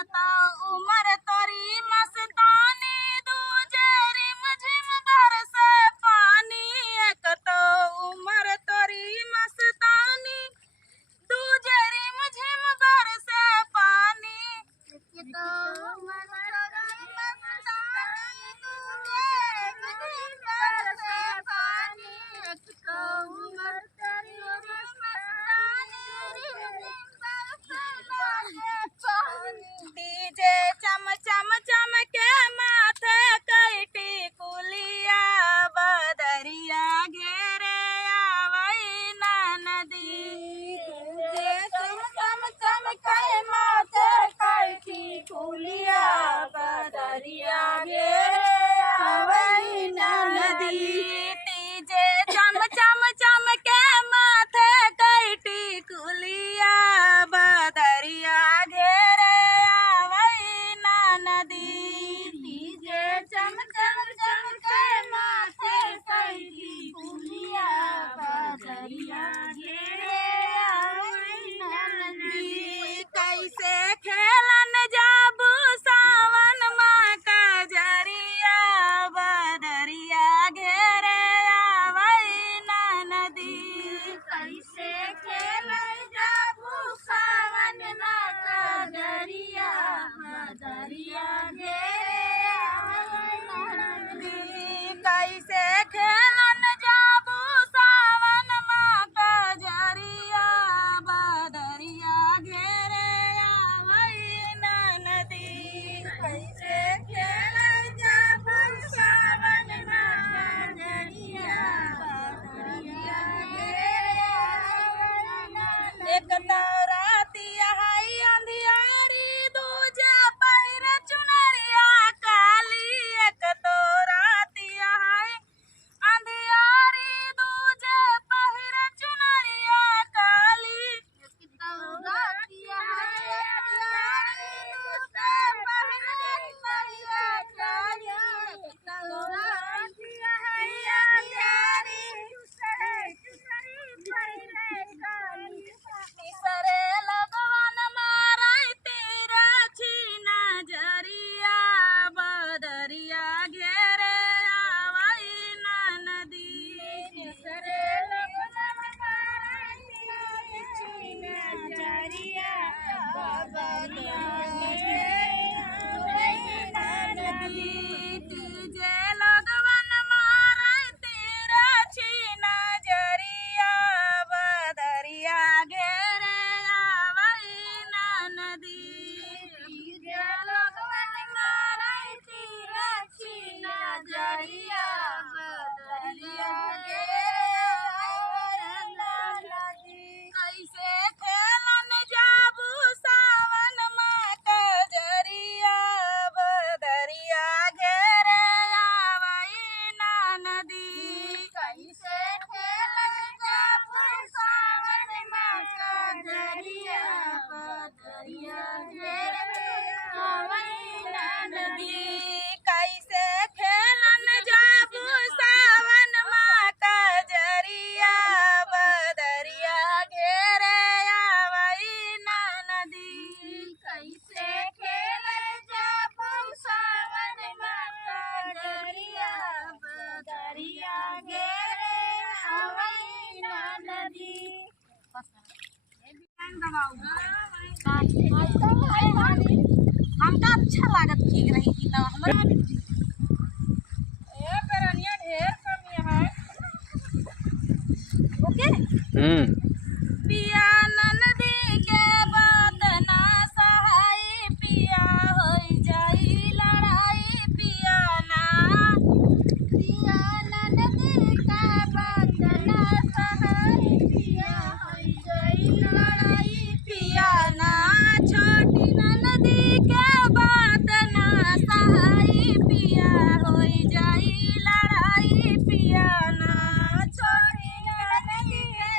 तो उमर तोरी मस्तानी दूजे रिम झिम बरसे पानी। एक तो उमर तोरी मस्तानी दूजे रिम झिम बरसे पानी। एक तो उमर तोरी मस्तानी दूजे रिम झिम बरसे पानी। एक तो उमर तोरी मस्तानी रिम झिम डीजे चम चम चम के माथे कैटी कुलिया बदरिया घेरे आवई ना नदी। डीजे चम चम चम के माथे कैटी कुलिया बदरिया घेरे आवई ना नदी। डीजे चम चम चम के माथे कैटी कुलिया बदरिया घेरे आवई ना नदी। डीजे चम चम चम के माथे कैटी कुलिया बदरिया घेरे आवई ना नदी। कैसे खेलन जाबू सावन माँ का जरिया बदरिया घेरे आवई ना नदी। कैसे खेलन जाबू सावन माँ का जरिया बदरिया घेरे आवई ना नदी। कैसे खेलन जाबू सावन माँ का जरिया बदरिया घेरे आवई ना नदी। कैसे खेलन जाबू सावन माँ का जरिया बदरिया घेरे आवई ना नदी। एक तौरातिया हाई अंधियारी दूजा पहिर चुनरिया काली। एक तौरातिया हाई अंधियारी दूजा पहिर चुनरिया काली। एक तौरातिया हाई अंधियारी दूजा पहिर चुनरिया काली। एक तौरातिया हाई अंधियारी चुनरी पहिर काली। निसरे लगवन मारई तेरा छीना जरिया बदरिया घेरे आवई ना नदी। निसरे लगवन मारई तेरा छीना जरिया बदरिया घेरे आवई ना नदी। तुझे लगवन मारई तेरा छीना जरिया बदरिया घेरे आवई ना नदी। तुझे लगवन मारई तेरा छीना जरिया बदरिया घेरे आवई ना नदी। कैसे खेलन जाबू सावन माँ का जरिया बदरिया घेरे आवई ना नदी। कैसे खेलन जाबू सावन माँ का जरिया बदरिया घेरे आवई ना नदी। कैसे खेलन जाबू सावन माँ का जरिया बदरिया घेरे आवई ना नदी। कैसे खेलन जाबू सावन माँ का जरिया बदरिया घेरे आवई ना नदी। हमका अच्छा लागत ठीक रही कि ना हमरा ए करनिया ढेर कमी है। ओके पिया ननदी के बात ना सहाई पिया होई जाई लड़ाई पिया ना। पिया ननदी का बात ना सहाई पिया होई जाई लड़ाई पिया ना। छोटी ननदी के बात ना सहाई पिया होई जाई लड़ाई पिया ना। छोटी ननदी के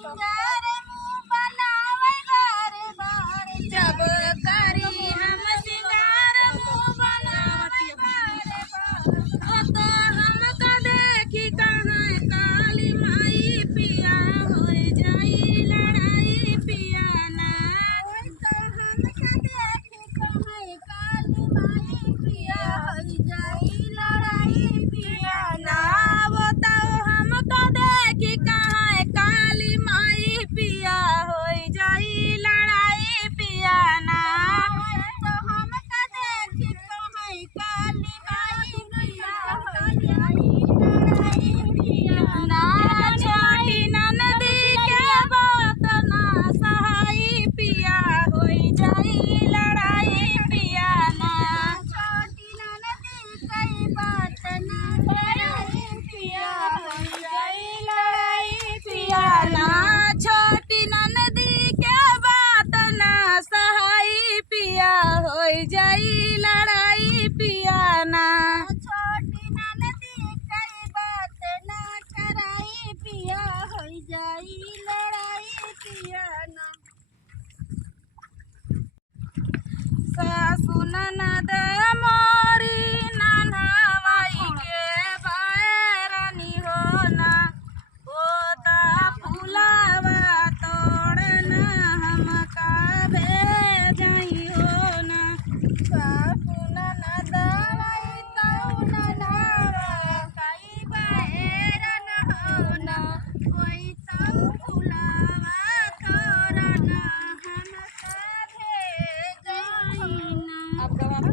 सिंगार मुँह बनावे बार बार जब करी हम सिंगार मुँह बनावे बार बार ओ तो हमका देखी कहाँ काली माई पिया हो जाई लड़ाई पिया ना तो हमका देखी कहाँ काली माई पिया हो जाई लड़ाई पिया ना बताओ हमका देखी कहाँ काली माई पिया हो जाई लड़ाई पिया ना तो हमका देखी कहाँ काली माई पिया हो जाई लड़ाई पिया ना छोटी ननदी के बात ना सहाई पिया हो जाई लड़ाई पिया ना छोटी ननदी के बात ना सहाई पिया हो जाई लड़ाई पिया ना छोटी ननदी के बात ना सहाई पिया हो जाई लड़ाई पिया ना छोटी ननदी के बात ना कराई पिया हो जाई लड़ाई पिया ना सासु ननद मोरी नन्हवाई के बैरनी होना होता फुलावा तोड़ना हमका भेजई होना सासु ननद वही तौन नावा कई बैरन होना वही तौ फुलावा तोड़ना हमका भेजई होना। अब गवाना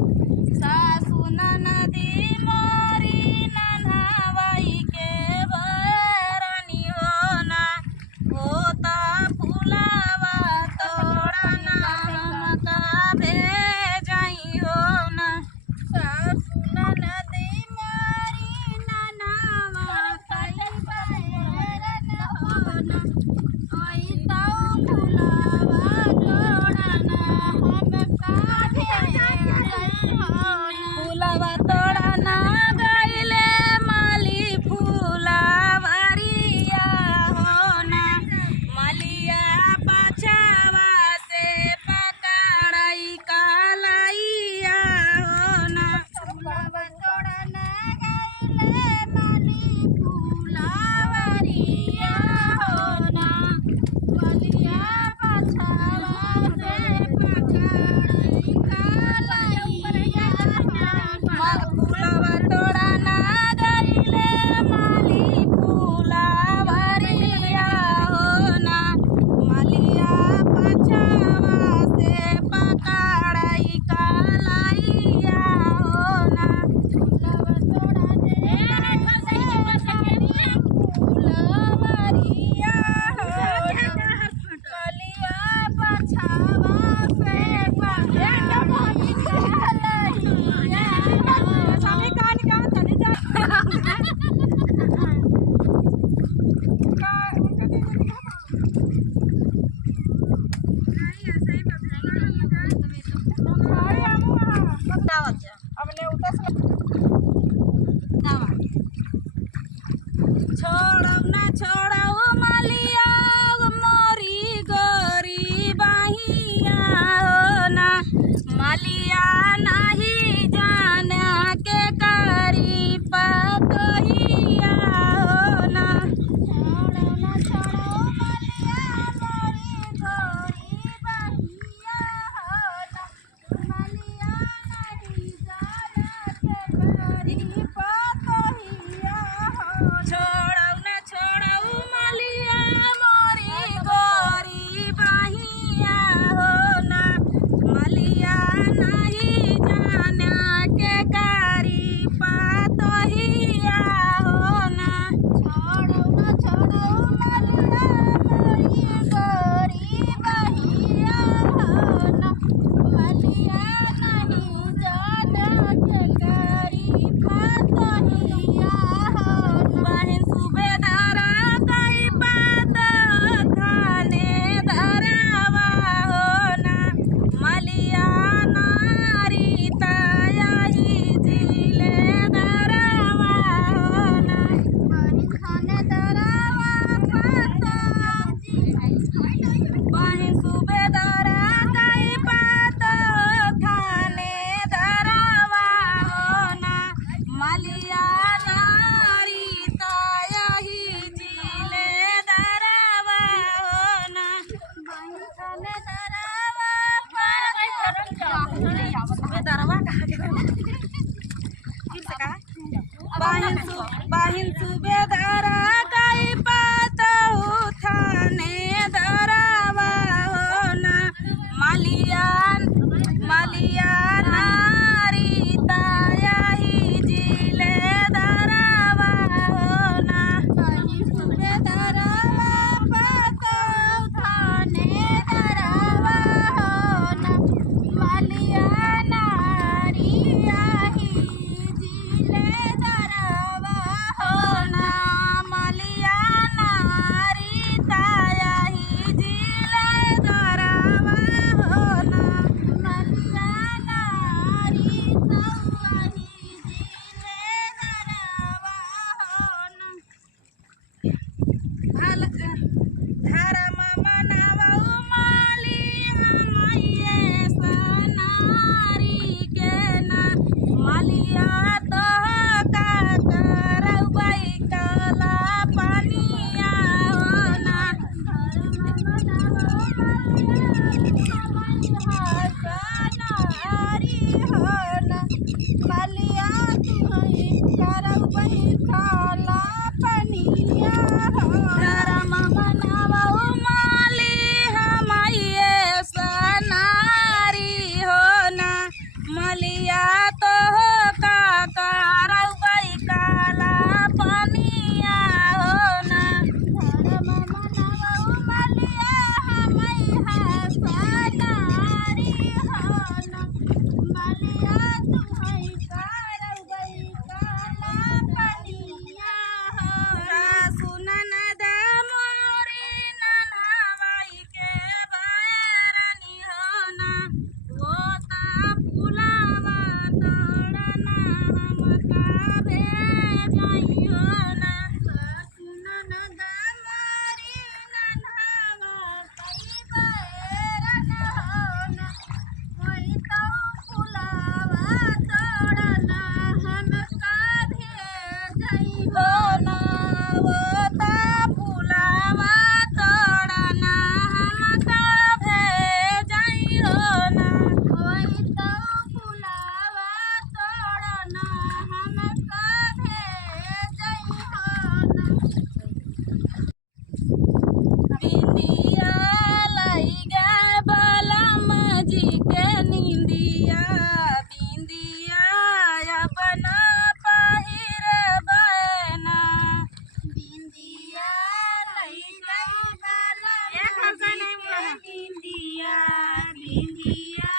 बिंदिया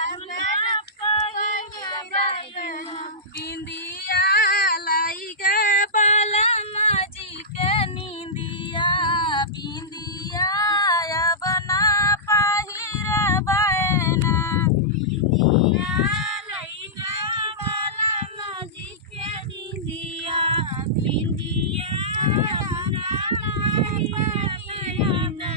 अपना बिंदिया लाई गे बालमा जी के नींदिया बिंदिया अब ना पहिर बना बिंदिया लाई गे बालमा जी के नींदिया बिंदिया अब ना पहिर बना